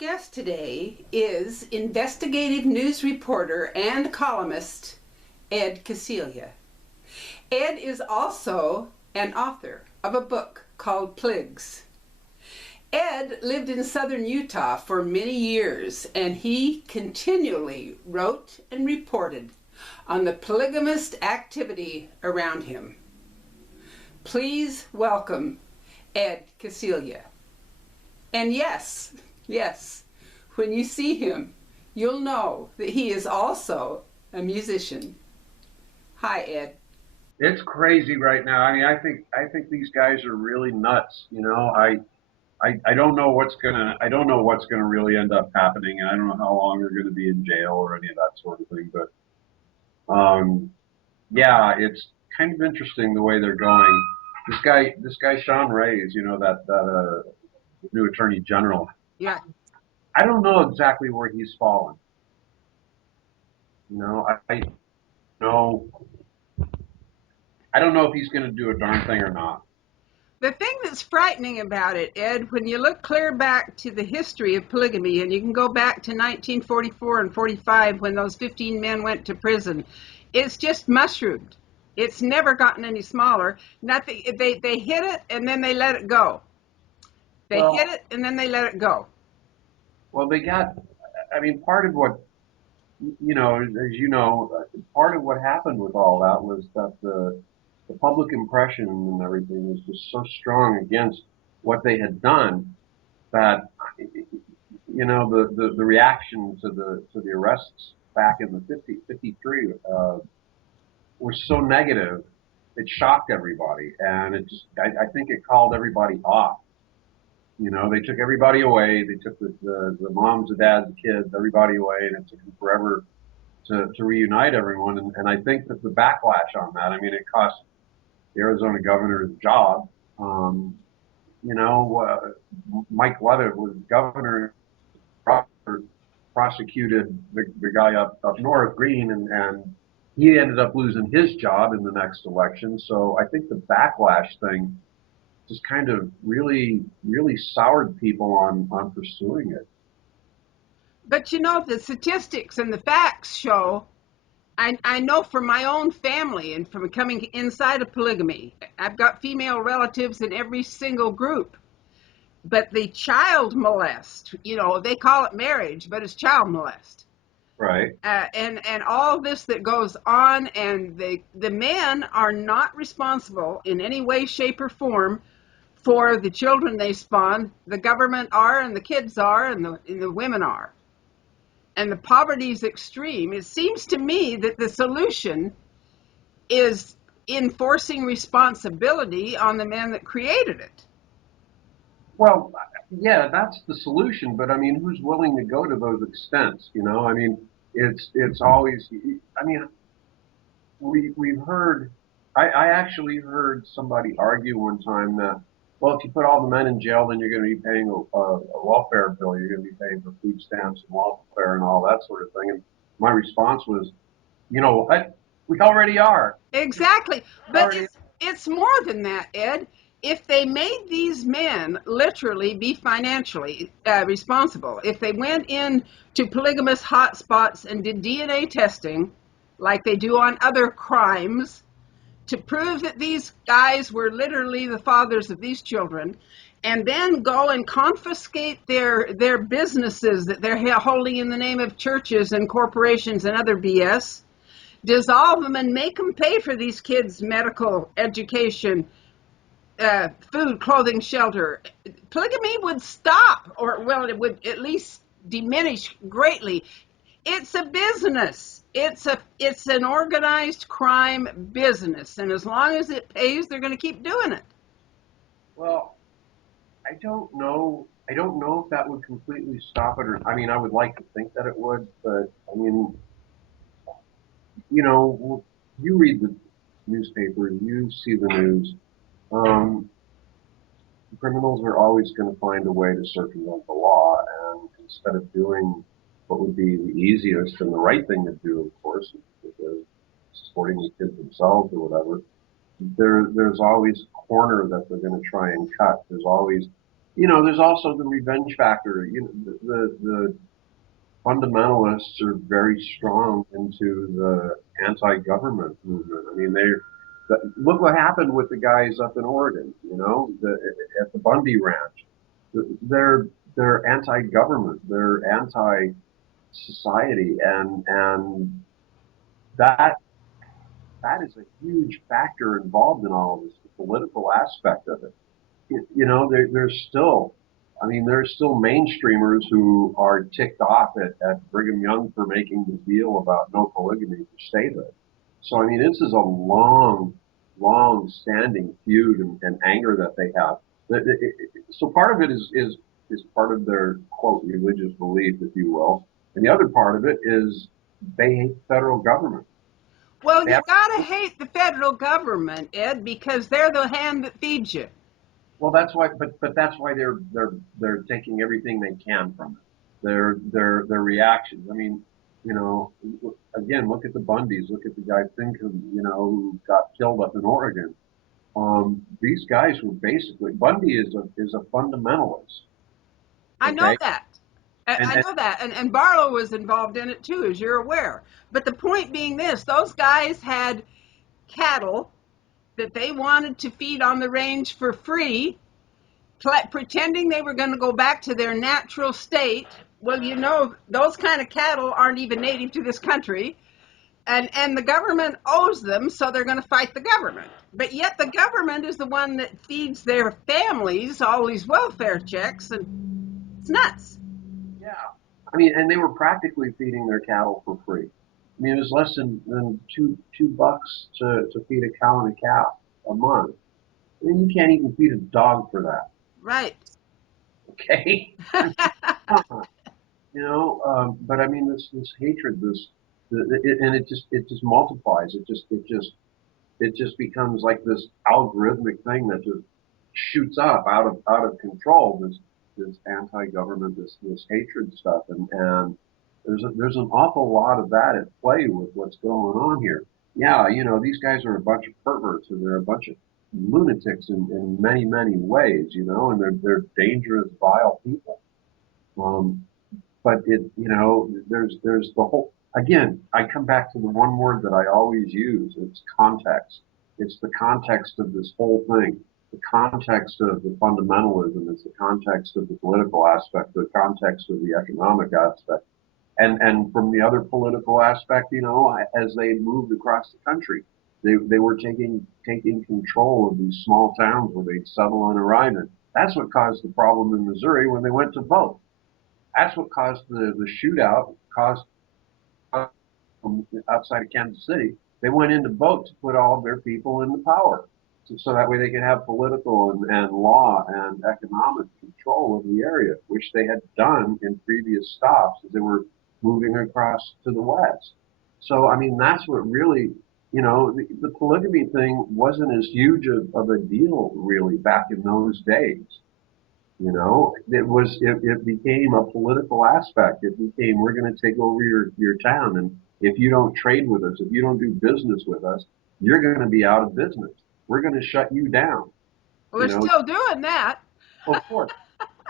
guest today is investigative news reporter and columnist Ed Kociela. Ed is also an author of a book called Pligs. Ed lived in southern Utah for many years, and he continually wrote and reported on the polygamist activity around him. Please welcome Ed Kociela. And yes, when you see him, you'll know that he is also a musician. Hi, Ed. It's crazy right now. I mean, I think these guys are really nuts. You know, I don't know what's gonna really end up happening, and I don't know how long they're gonna be in jail or any of that sort of thing. But yeah, it's kind of interesting the way they're going. This guy Sean Reyes, you know, that new attorney general. Yeah. I don't know exactly where he's fallen. You know, know I don't know if he's going to do a darn thing or not. The thing that's frightening about it, Ed, when you look clear back to the history of polygamy, and you can go back to 1944 and 45 when those 15 men went to prison, it's just mushroomed. It's never gotten any smaller. Nothing. They hit it and then they let it go. They hit it and then they let it go. Well, I mean, part of what, you know, as you know, part of what happened with all that was that the public impression and everything was just so strong against what they had done that, you know, the reaction to the arrests back in the 53 was so negative, it shocked everybody, and I think it called everybody off. You know, they took everybody away. They took the moms, the dads, the kids, everybody away, and it took them forever to reunite everyone. And I think that the backlash on that, I mean, it cost the Arizona governor his job. You know, Mike Leavitt was governor, prosecuted the guy up north, Green, and he ended up losing his job in the next election. So I think the backlash thing just kind of really soured people on pursuing it. But you know, the statistics and the facts show, I know from my own family and from coming inside of polygamy, I've got female relatives in every single group. But the child molest, you know, they call it marriage, but it's child molest. Right. And all this that goes on, and the men are not responsible in any way, shape, or form for the children they spawn. The government are, and the kids are, and the women are. And the poverty is extreme. It seems to me that the solution is enforcing responsibility on the men that created it. Well, yeah, that's the solution. But I mean, who's willing to go to those extents? You know, I mean, it's always. I mean, we've heard. I actually heard somebody argue one time that, well, if you put all the men in jail, then you're going to be paying a welfare bill. You're going to be paying for food stamps and welfare and all that sort of thing. And my response was, you know what? We already are. Exactly. But it's more than that, Ed. If they made these men literally be financially responsible, if they went in to polygamous hotspots and did DNA testing like they do on other crimes to prove that these guys were literally the fathers of these children, and then go and confiscate their businesses that they're holding in the name of churches and corporations and other BS, dissolve them and make them pay for these kids' medical education, food, clothing, shelter, polygamy would stop, or, well, it would at least diminish greatly. It's a business. It's an organized crime business, and as long as it pays, they're going to keep doing it. Well, I don't know. I don't know if that would completely stop it, or I mean, I would like to think that it would, but I mean, you know, you read the newspaper, you see the news. Um, Criminals are always going to find a way to circumvent the law, and instead of doing what would be the easiest and the right thing to do, of course, if they're supporting the kids themselves or whatever, there's always a corner that they're going to try and cut. There's always there's also the revenge factor. The fundamentalists are very strong into the anti-government movement. I mean, look what happened with the guys up in Oregon, at the Bundy Ranch. They're they're anti-government, they're anti-society, and that that is a huge factor involved in all of this, the political aspect of it. There's still, I mean, there's still mainstreamers who are ticked off at Brigham Young for making the deal about no polygamy for statehood. So, I mean, this is a long standing feud and anger that they have. So part of it is part of their, quote, religious belief, if you will. And the other part of it is they hate the federal government. Well, They you have gotta hate the federal government, Ed, because they're the hand that feeds you. Well, that's why, but that's why they're taking everything they can from it. Their reactions. I mean, again, look at the Bundys. Look at the guy Finkham, who got killed up in Oregon. These guys were basically Bundy is a fundamentalist. I know Okay, that. I and, I and know that. And Barlow was involved in it too, as you're aware. But the point being this, those guys had cattle that they wanted to feed on the range for free, pretending they were going to go back to their natural state. Well, those kind of cattle aren't even native to this country. And the government owes them, so they're going to fight the government. But yet the government is the one that feeds their families all these welfare checks, and it's nuts. yeah, I mean, and they were practically feeding their cattle for free. I mean, it was less than two bucks to feed a cow and a calf a month. I mean, you can't even feed a dog for that. Right. Okay. But I mean, this hatred, and it just multiplies. It just becomes like this algorithmic thing that just shoots up out of control. This anti-government, this hatred stuff, and there's an awful lot of that at play with what's going on here. Yeah, these guys are a bunch of perverts, and they're a bunch of lunatics in many ways, and they're dangerous, vile people. Um, but there's the whole, again, I come back to the one word that I always use. It's context. It's the context of this whole thing, the context of the fundamentalism. It's the context of the political aspect, the context of the economic aspect. And from the other political aspect, as they moved across the country, they were taking control of these small towns where they'd settle and arrive in. That's what caused the problem in Missouri when they went to vote. That's what caused the shootout, caused outside of Kansas City. They went in to vote to put all of their people into power. So that way they could have political and law and economic control of the area, which they had done in previous stops as they were moving across to the west. So, I mean, that's what really, the polygamy thing wasn't as huge of a deal really back in those days. It became a political aspect. It became, we're going to take over your town. And if you don't trade with us, if you don't do business with us, you're going to be out of business. We're going to shut you down. Well, You they're know, still doing that. of course,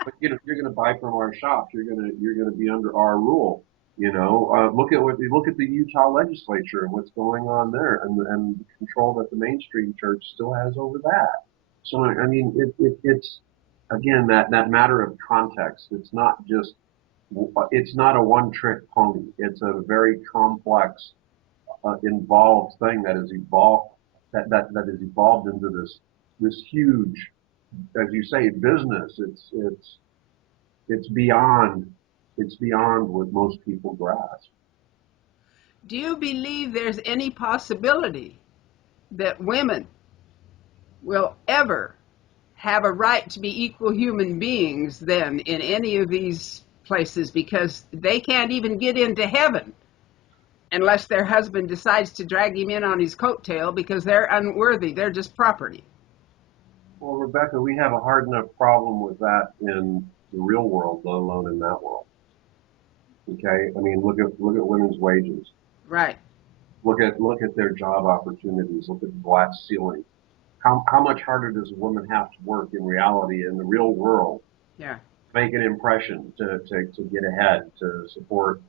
but you're going to buy from our shops. You're going to be under our rule. Look at the Utah legislature and what's going on there, and the control that the mainstream church still has over that. So I mean, it's again that matter of context. It's not a one trick pony. It's a very complex, involved thing that has evolved that has evolved into this huge, as you say, business. It's beyond it's beyond what most people grasp. Do you believe there's any possibility that women will ever have a right to be equal human beings then in any of these places, because they can't even get into heaven unless their husband decides to drag him in on his coattail because they're unworthy, they're just property? Well, Rebecca, we have a hard enough problem with that in the real world, let alone in that world. Okay, I mean, look at women's wages. Right. Look at their job opportunities. Look at the glass ceiling. How much harder does a woman have to work in reality in the real world Yeah. make an impression, to get ahead, to support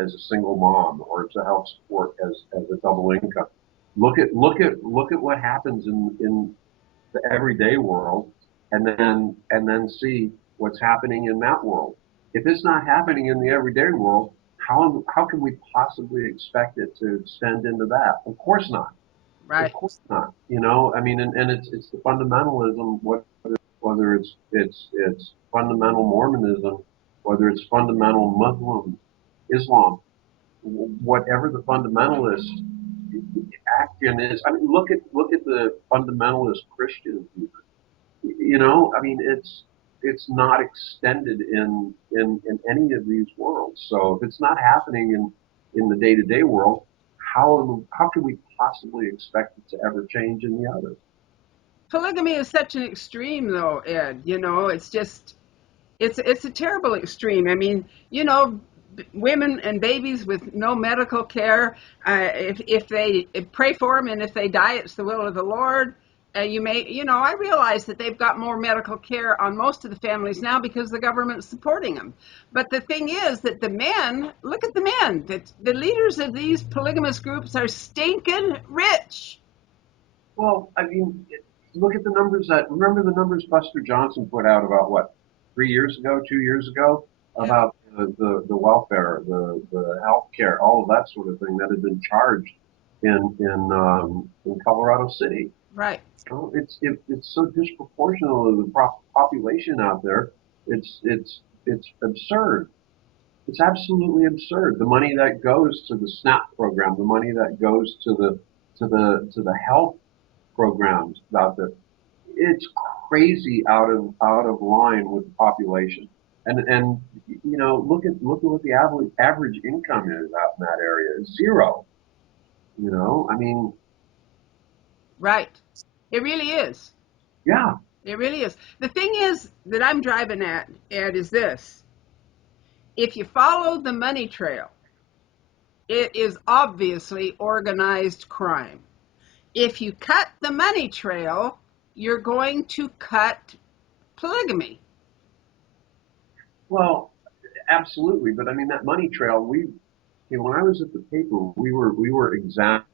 as a single mom, or to help support as a double income. Look at what happens in the everyday world, and then see what's happening in that world. If it's not happening in the everyday world, how can we possibly expect it to extend into that? Of course not. Of Right. course not. You know, I mean, and it's the fundamentalism, whether it's fundamental Mormonism, whether it's fundamental Muslim Islam, whatever the fundamentalist action is. I mean, look at the fundamentalist Christians. You know, I mean, it's not extended in any of these worlds. So if it's not happening in the day to day world, how can we possibly expect it to ever change in the others? Polygamy is such an extreme, though, Ed. It's just it's a terrible extreme. I mean, women and babies with no medical care. If they pray for them, and if they die, it's the will of the Lord. I realize that they've got more medical care on most of the families now because the government's supporting them. But the thing is that the men, look at the men, that the leaders of these polygamous groups are stinking rich. Well, I mean, look at the numbers remember the numbers Buster Johnson put out about what, 3 years ago, 2 years ago, Yeah, about the welfare, the health care, all of that sort of thing that had been charged in Colorado City. right. So it's so disproportional to the population out there. It's absurd. It's absolutely absurd. The money that goes to the SNAP program, the money that goes to the health programs out there, it's crazy out of line with the population. And look at what the average income is out in that area. It's zero. I mean, Right. It really is. yeah. It really is. The thing is that I'm driving at, Ed, is this. If you follow the money trail, it is obviously organized crime. If you cut the money trail, you're going to cut polygamy. Well, absolutely. But I mean, that money trail, when I was at the paper, we were examining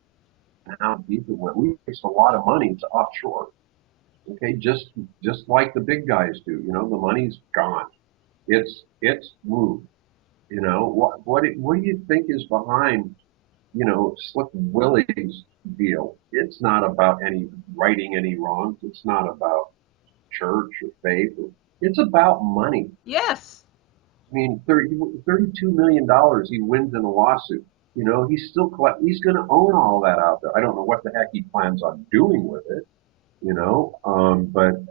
how deep it went. We raised a lot of money to offshore. Okay, just like the big guys do. The money's gone. It's moved. What do you think is behind Slick Willie's deal? It's not about any righting any wrongs. It's not about church or faith. It's about money. Yes. I mean, $32 million he wins in a lawsuit. He's going to own all that out there. I don't know what the heck he plans on doing with it. But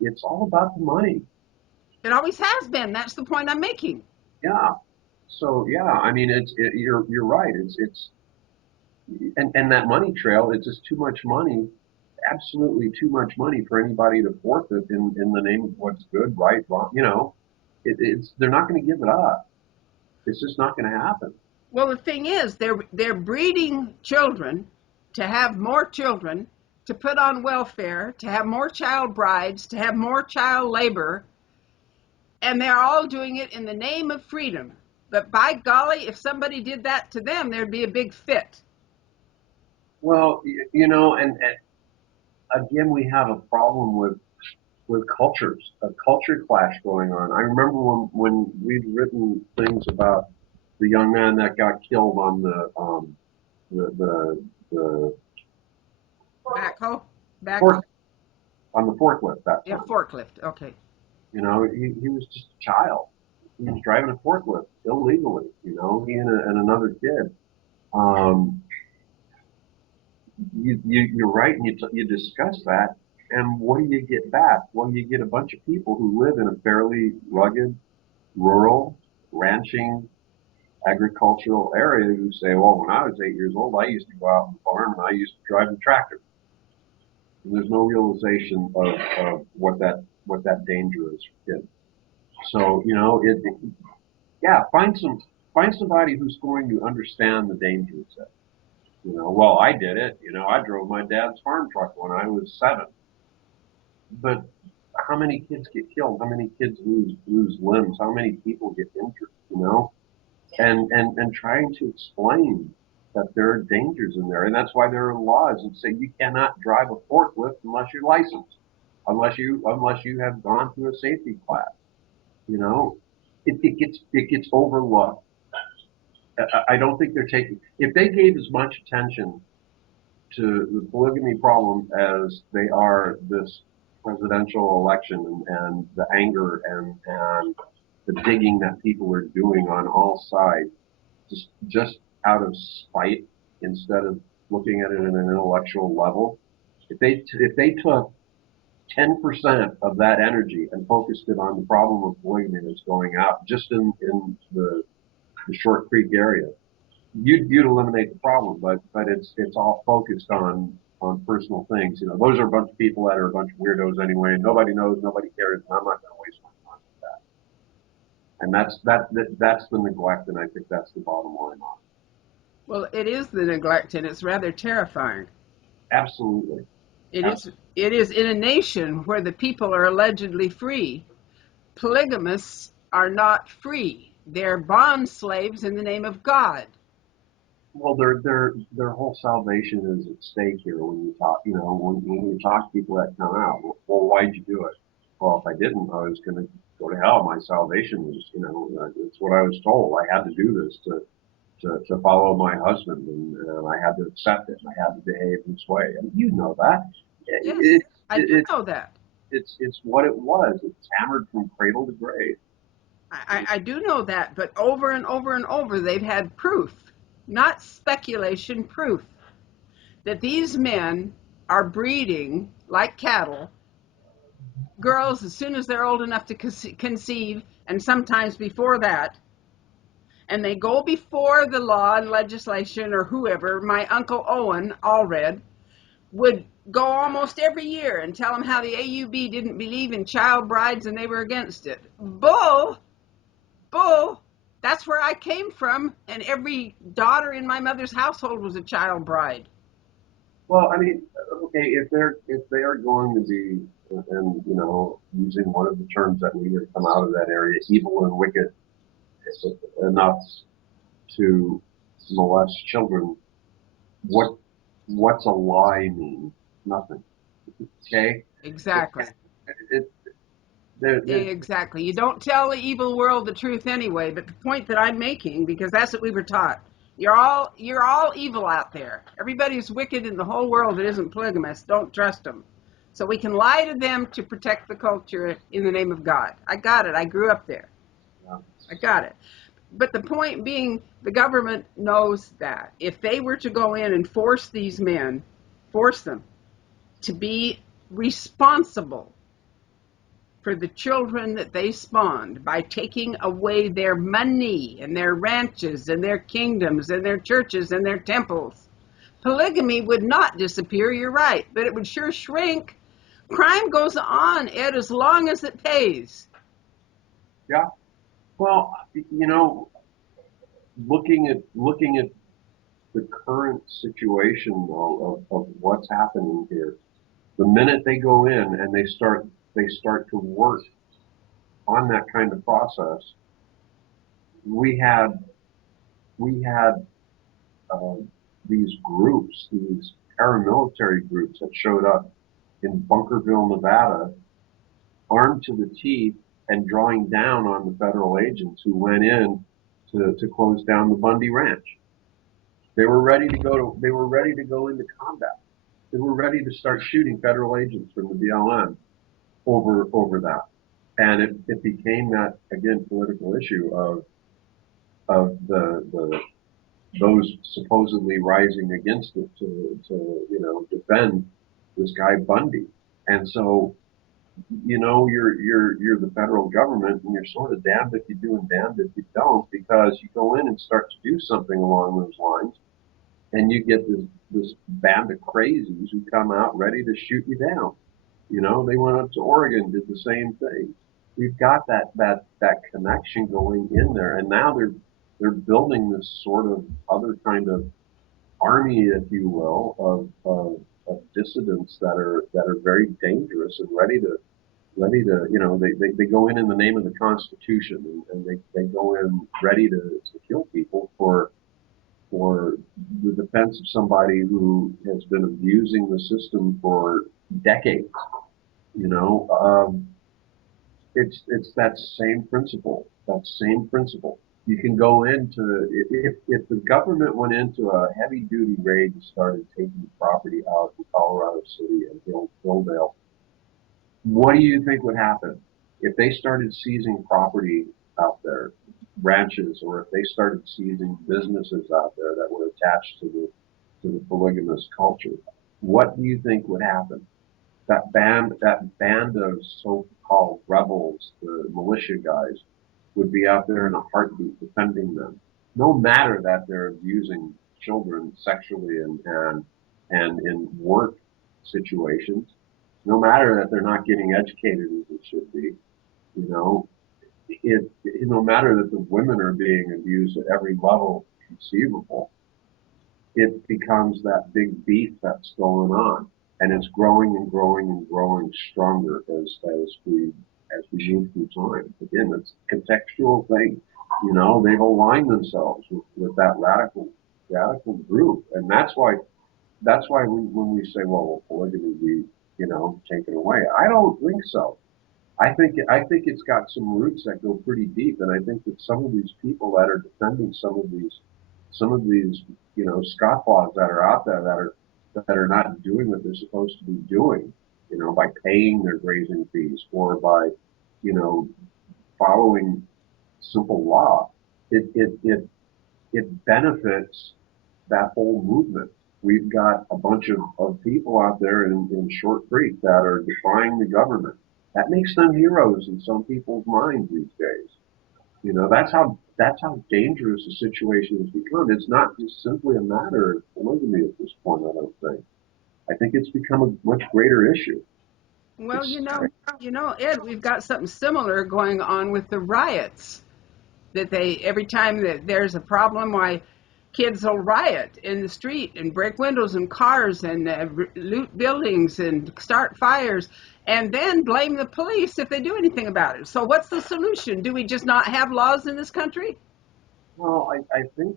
it's all about the money. It always has been. That's the point I'm making. Yeah. So yeah, I mean, you're right. And that money trail. It's just too much money. Absolutely too much money for anybody to forfeit in the name of what's good, right, wrong. They're not going to give it up. It's just not going to happen. Well, the thing is, they're breeding children to have more children, to put on welfare, to have more child brides, to have more child labor, and they're all doing it in the name of freedom. But by golly, if somebody did that to them, there'd be a big fit. Well, and again, we have a problem with cultures, a culture clash going on. I remember when we'd written things about the young man that got killed on the Backhoe? fork Backhoe? on the forklift that Yeah, time. forklift. Okay. He was just a child. He was driving a forklift illegally. He and another kid. Um, you're right, and you discuss that. And what do you get back? Well, you get a bunch of people who live in a fairly rugged, rural, ranching, agricultural area who say, well, when I was 8 years old, I used to go out on the farm and I used to drive the tractor. And there's no realization of what that danger is for kids. So, yeah, find somebody who's going to understand the dangers of it. Well, I did it. I drove my dad's farm truck when I was 7. But how many kids get killed? How many kids lose limbs? How many people get injured? You know, and trying to explain that there are dangers in there, and that's why there are laws that say you cannot drive a forklift unless you're licensed, unless you have gone through a safety class. You know, it gets overlooked. I don't think they're taking. If they gave as much attention to the polygamy problem as they are this presidential election and the anger and the digging that people are doing on all sides, just out of spite instead of looking at it at an intellectual level. If they took 10% of that energy and focused it on the problem of polygamy that's going out just in the Short Creek area, you'd eliminate the problem. But it's all focused on personal things. You know, those are a bunch of people that are a bunch of weirdos anyway. Nobody knows, nobody cares, and I'm not going to waste my time with that. And that's the neglect, and I think that's the bottom line on it. Well, it is the neglect, and it's rather terrifying. Absolutely. It is. It is in a nation where the people are allegedly free. Polygamists are not free. They're bond slaves in the name of God. Well, their whole salvation is at stake here when you talk. You know, when you talk to people that come out. Well, why'd you do it? Well, if I didn't, I was going to go to hell. My salvation was, it's what I was told. I had to do this to follow my husband, and I had to accept it, and I had to behave this way. And you know that. Yes, It, I it, do it, know that. it's what it was. It's hammered from cradle to grave. I do know that, but over and over and over, they've had proof, not speculation, proof, that these men are breeding like cattle girls as soon as they're old enough to conceive, and sometimes before that. And they go before the law and legislation or whoever. My Uncle Owen Allred would go almost every year and tell them how the AUB didn't believe in child brides and they were against it. Bull! Bull! That's where I came from, and every daughter in my mother's household was a child bride. Well, I mean, okay, if they are going to be, and using one of the terms that we come out of that area, evil and wicked enough to molest children, what what's a lie mean? Nothing. Okay, Exactly. it, it, Exactly. You don't tell the evil world the truth anyway, but the point that I'm making, because that's what we were taught. You're all evil out there. Everybody's wicked in the whole world that isn't polygamous. Don't trust them. So we can lie to them to protect the culture in the name of God. I got it. I grew up there. yeah. I got it. But the point being, the government knows that. If they were to go in and force these men, force them to be responsible for the children that they spawned by taking away their money and their ranches and their kingdoms and their churches and their temples, polygamy would not disappear, you're right, but it would sure shrink. Crime goes on, Ed, as long as it pays. Yeah. Well, looking at the current situation of what's happening here, the minute they go in and they start to work on that kind of process, we had we had uh, these groups, these paramilitary groups that showed up in Bunkerville, Nevada, armed to the teeth and drawing down on the federal agents who went in to close down the Bundy Ranch. They were ready to go into combat. They were ready to start shooting federal agents from the BLM over that. And it became that, again, political issue of the those supposedly rising against it to defend this guy Bundy. And so you're the federal government, and you're sort of damned if you do and damned if you don't, because you go in and start to do something along those lines, and you get this band of crazies who come out ready to shoot you down. They went up to Oregon, did the same thing. We've got that connection going in there, and now they're building this sort of other kind of army, if you will, of dissidents that are very dangerous and ready to ready to, they go in the name of the Constitution, and they go in ready to kill people for the defense of somebody who has been abusing the system for decades. You know, it's that same principle. That same principle. You can go into if the government went into a heavy duty raid and started taking property out in Colorado City and Hildale, what do you think would happen if they started seizing property out there, ranches, or if they started seizing businesses out there that were attached to the polygamous culture? What do you think would happen? That band of so-called rebels, the militia guys, would be out there in a heartbeat defending them, no matter that they're abusing children sexually and in work situations, no matter that they're not getting educated as they should be, you know, no matter that the women are being abused at every level conceivable, it becomes that big beef that's going on, and it's growing and growing and growing stronger as we move through time. Again, it's a contextual thing. They've aligned themselves with that radical group, and that's why when we say, well, will polygamy be taken away? I don't think so. I think it's got some roots that go pretty deep, and I think that some of these people that are defending some of these scofflaws that are out there that are not doing what they're supposed to be doing, by paying their grazing fees or by you know following simple law. It benefits that whole movement. We've got a bunch of people out there in Short Creek that are defying the government. That makes them heroes in some people's minds these days. That's how dangerous the situation has become. It's not just simply a matter of polygamy at this point, I don't think. I think it's become a much greater issue. Well, It's Ed, we've got something similar going on with the riots. That they every time that there's a problem, why kids will riot in the street and break windows and cars and loot buildings and start fires, and then blame the police if they do anything about it. So what's the solution? Do we just not have laws in this country? well, I think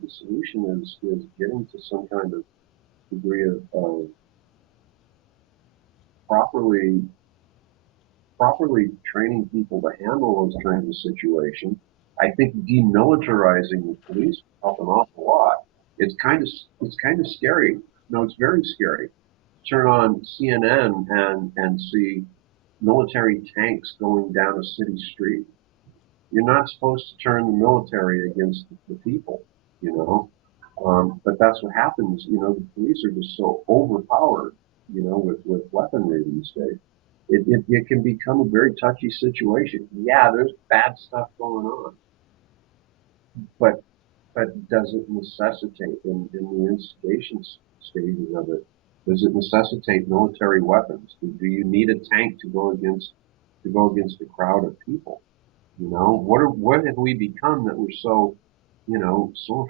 the solution is getting to some kind of degree of properly properly training people to handle those kinds of situations. I think demilitarizing the police help an awful lot. It's kind of scary. No, it's very scary. Turn on CNN and see military tanks going down a city street. You're not supposed to turn the military against the people, you know. But that's what happens. The police are just so overpowered, with weaponry these days. It can become a very touchy situation. Yeah, there's bad stuff going on, but does it necessitate in the instigation stages of it? Does it necessitate military weapons? Do you need a tank to go against a crowd of people? What have we become that we're so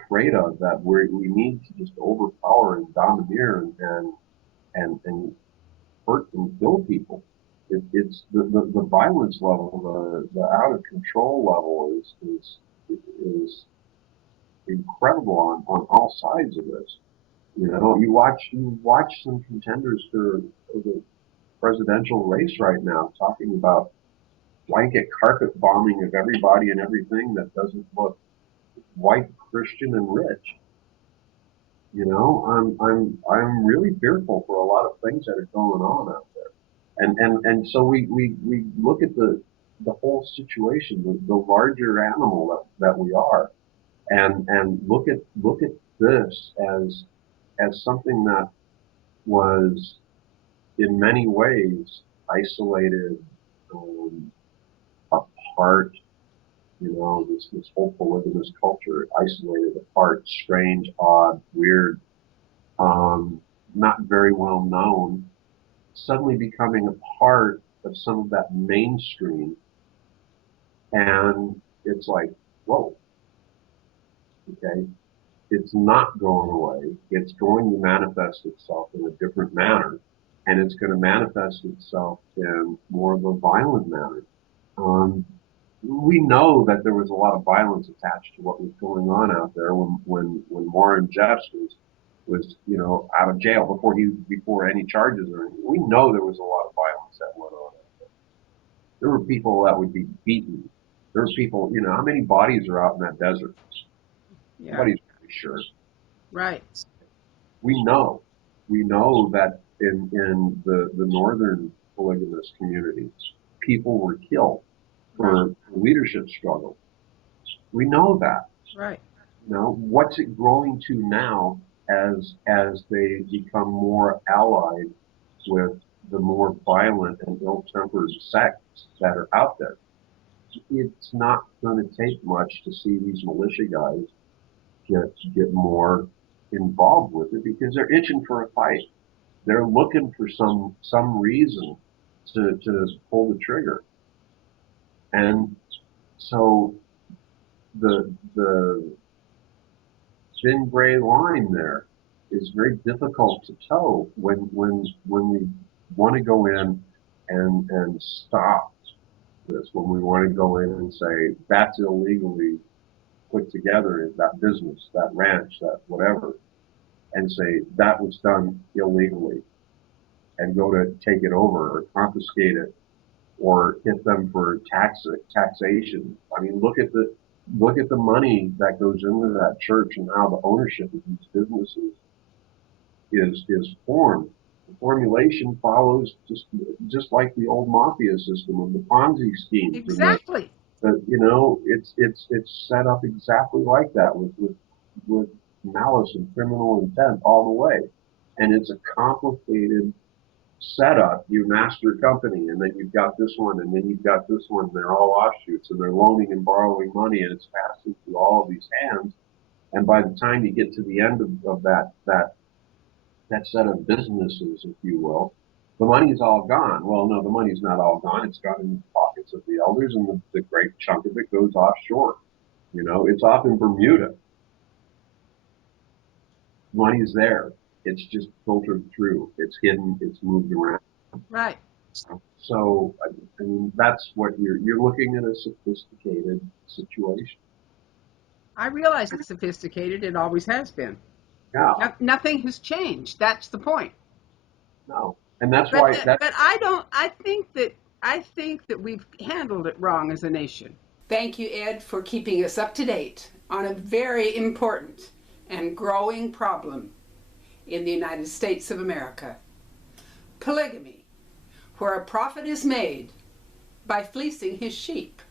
afraid of that we need to just overpower and domineer and hurt and kill people? It's the violence level, the out of control level is incredible on all sides of this. You watch some contenders for the presidential race right now talking about blanket carpet bombing of everybody and everything that doesn't look white, Christian, and rich. I'm really fearful for a lot of things that are going on out there, and so we look at the whole situation, the larger animal that we are, and look at this as something that was in many ways isolated, um, apart. This whole polygamous culture, isolated, apart, strange, odd, weird, not very well known, suddenly becoming a part of some of that mainstream, and it's like, whoa, okay, it's not going away. It's going to manifest itself in a different manner, and it's going to manifest itself in more of a violent manner. Um, we know that there was a lot of violence attached to what was going on out there when Warren Jeffs was out of jail before any charges or anything. We know there was a lot of violence that went on. There were people that would be beaten. There were people, how many bodies are out in that desert? Yeah. Nobody's really sure. Right. We know that in the northern polygamous communities, people were killed for leadership struggle. We know that. Right. What's it growing to now as they become more allied with the more violent and ill-tempered sects that are out there? It's not going to take much to see these militia guys get more involved with it because they're itching for a fight. They're looking for some reason to pull the trigger. And so the thin gray line there is very difficult to toe when we want to go in and stop this, when we want to go in and say that's illegally put together, that business, that ranch, that whatever, and say that was done illegally, and go to take it over or confiscate it or hit them for taxation. I mean, look at the money that goes into that church and how the ownership of these businesses is formed. The formulation follows just like the old mafia system of the Ponzi schemes. Exactly. And it's set up exactly like that with malice and criminal intent all the way. And it's a complicated setup. You master company, and then you've got this one, and then you've got this one. And they're all offshoots, and they're loaning and borrowing money, and it's passing through all of these hands. And by the time you get to the end of that set of businesses, if you will, the money's all gone. Well, no, the money's not all gone. It's gone in the pockets of the elders, and the great chunk of it goes offshore. It's off in Bermuda. Money's there. It's just filtered through. It's hidden. It's moved around. Right. So, I mean, that's what you're looking at, a sophisticated situation. I realize it's sophisticated. It always has been. Yeah. Nothing has changed. That's the point. No. And that's But why but I don't. I think that we've handled it wrong as a nation. Thank you, Ed, for keeping us up to date on a very important and growing problem in the United States of America. Polygamy, where a profit is made by fleecing his sheep.